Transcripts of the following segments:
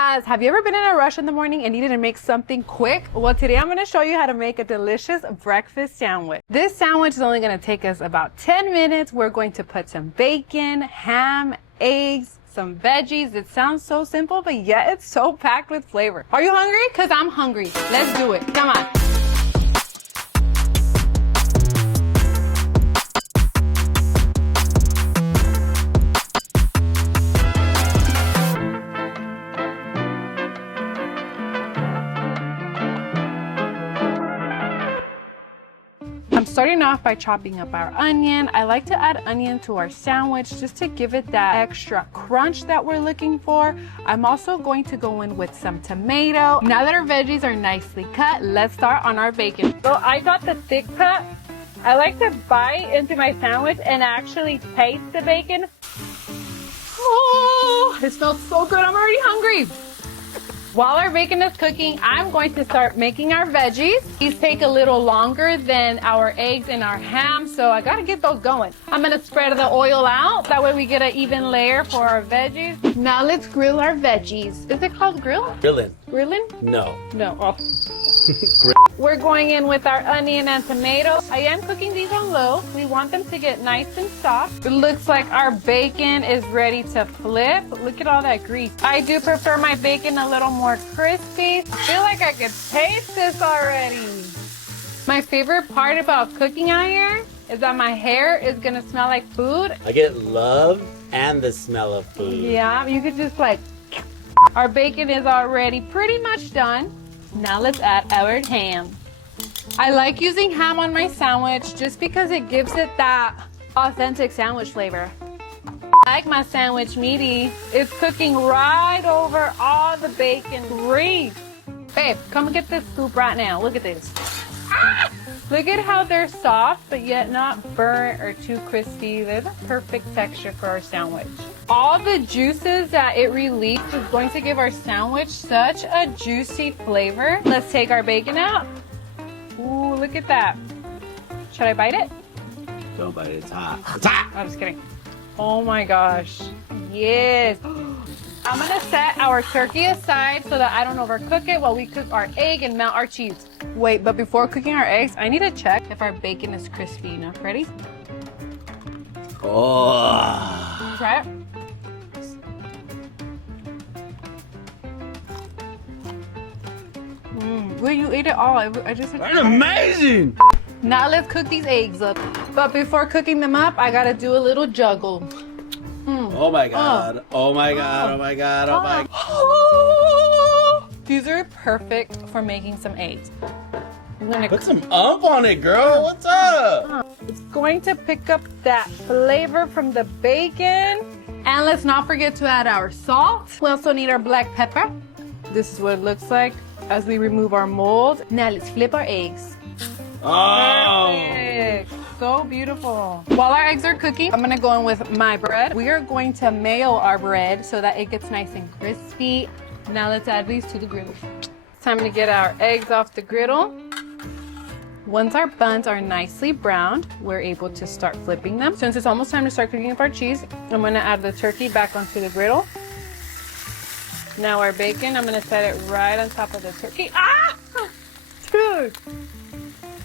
Have you ever been in a rush in the morning and needed to make something quick? Well, today I'm going to show you how to make a delicious breakfast sandwich. This sandwich is only going to take us about 10 minutes. We're going to put some bacon, ham, eggs, some veggies. It sounds so simple, but yet it's so packed with flavor. Are you hungry? Because I'm hungry. Let's do it. Come on. I'm starting off by chopping up our onion. I like to add onion to our sandwich just to give it that extra crunch that we're looking for. I'm also going to go in with some tomato. Now that our veggies are nicely cut, let's start on our bacon. So I got the thick cut. I like to bite into my sandwich and actually taste the bacon. Oh, it smells so good. I'm already hungry. While our bacon is cooking, I'm going to start making our veggies. These take a little longer than our eggs and our ham, so I gotta get those going. I'm gonna spread the oil out. That way we get an even layer for our veggies. Now let's grill our veggies. Is it called grill? Grilling. Grilling? No. No. Oh. We're going in with our onion and tomato. I am cooking these on low. We want them to get nice and soft. It looks like our bacon is ready to flip. Look at all that grease. I do prefer my bacon a little more crispy. I feel like I could taste this already. My favorite part about cooking out here is that my hair is gonna smell like food. I get love and the smell of food. Yeah, you could just like, our bacon is already pretty much done. Now let's add our ham. I like using ham on my sandwich just because it gives it that authentic sandwich flavor. I like my sandwich meaty. It's cooking right over all the bacon grease. Babe, come get this scoop right now. Look at this. Ah! Look at how they're soft, but yet not burnt or too crispy. They're the perfect texture for our sandwich. All the juices that it releases is going to give our sandwich such a juicy flavor. Let's take our bacon out. Ooh, look at that. Should I bite it? Don't bite it, it's hot. It's hot! I'm just kidding. Oh my gosh. Yes. I'm gonna set our turkey aside so that I don't overcook it while we cook our egg and melt our cheese. Wait, but before cooking our eggs, I need to check if our bacon is crispy enough. Ready? Oh. Try it. Will you eat it all? I just That's amazing! Now let's cook these eggs up. But before cooking them up, I gotta do a little juggle. Oh my god. Oh my god. Oh my god. Oh my god. These are perfect for making some eggs. I'm gonna Put some ump on it, girl. What's up? It's going to pick up that flavor from the bacon. And let's not forget to add our salt. We also need our black pepper. This is what it looks like as we remove our mold. Now let's flip our eggs. Oh. Perfect. So beautiful. While our eggs are cooking, I'm gonna go in with my bread. We are going to mayo our bread so that it gets nice and crispy. Now let's add these to the griddle. It's time to get our eggs off the griddle. Once our buns are nicely browned, we're able to start flipping them. Since it's almost time to start cooking up our cheese, I'm gonna add the turkey back onto the griddle. Now our bacon, I'm gonna set it right on top of the turkey. Ah! Dude!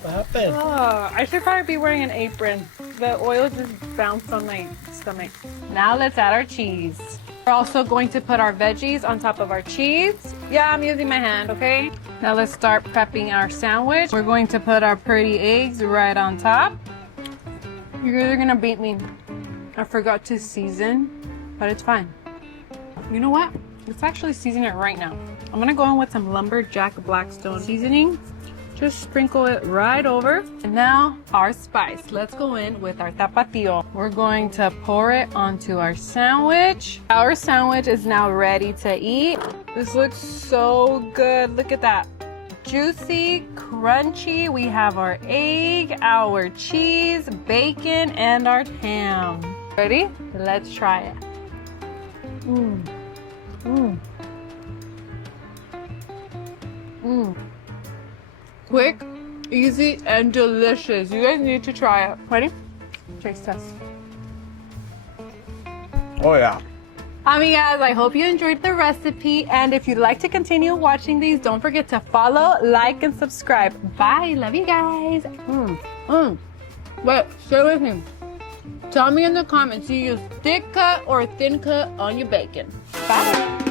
What happened? Oh, I should probably be wearing an apron. The oil just bounced on my stomach. Now let's add our cheese. We're also going to put our veggies on top of our cheese. Yeah, I'm using my hand, okay? Now let's start prepping our sandwich. We're going to put our pretty eggs right on top. You guys are gonna beat me. I forgot to season, but it's fine. You know what? Let's actually season it right now. I'm gonna go in with some lumberjack Blackstone seasoning. Just sprinkle it right over. And now our spice. Let's go in with our Tapatío. We're going to pour it onto our sandwich. Our sandwich is now ready to eat. This looks so good. Look at that. Juicy, crunchy. We have our egg, our cheese, bacon, and our ham. Ready? Let's try it. Mmm. Mmm. Mmm. Quick, easy, and delicious. You guys need to try it. Ready? Taste test. Oh yeah. Amigas, I hope you enjoyed the recipe. And if you'd like to continue watching these, don't forget to follow, like, and subscribe. Bye. Love you guys. Wait, stay with me. Tell me in the comments, you use thick cut or thin cut on your bacon. Bye.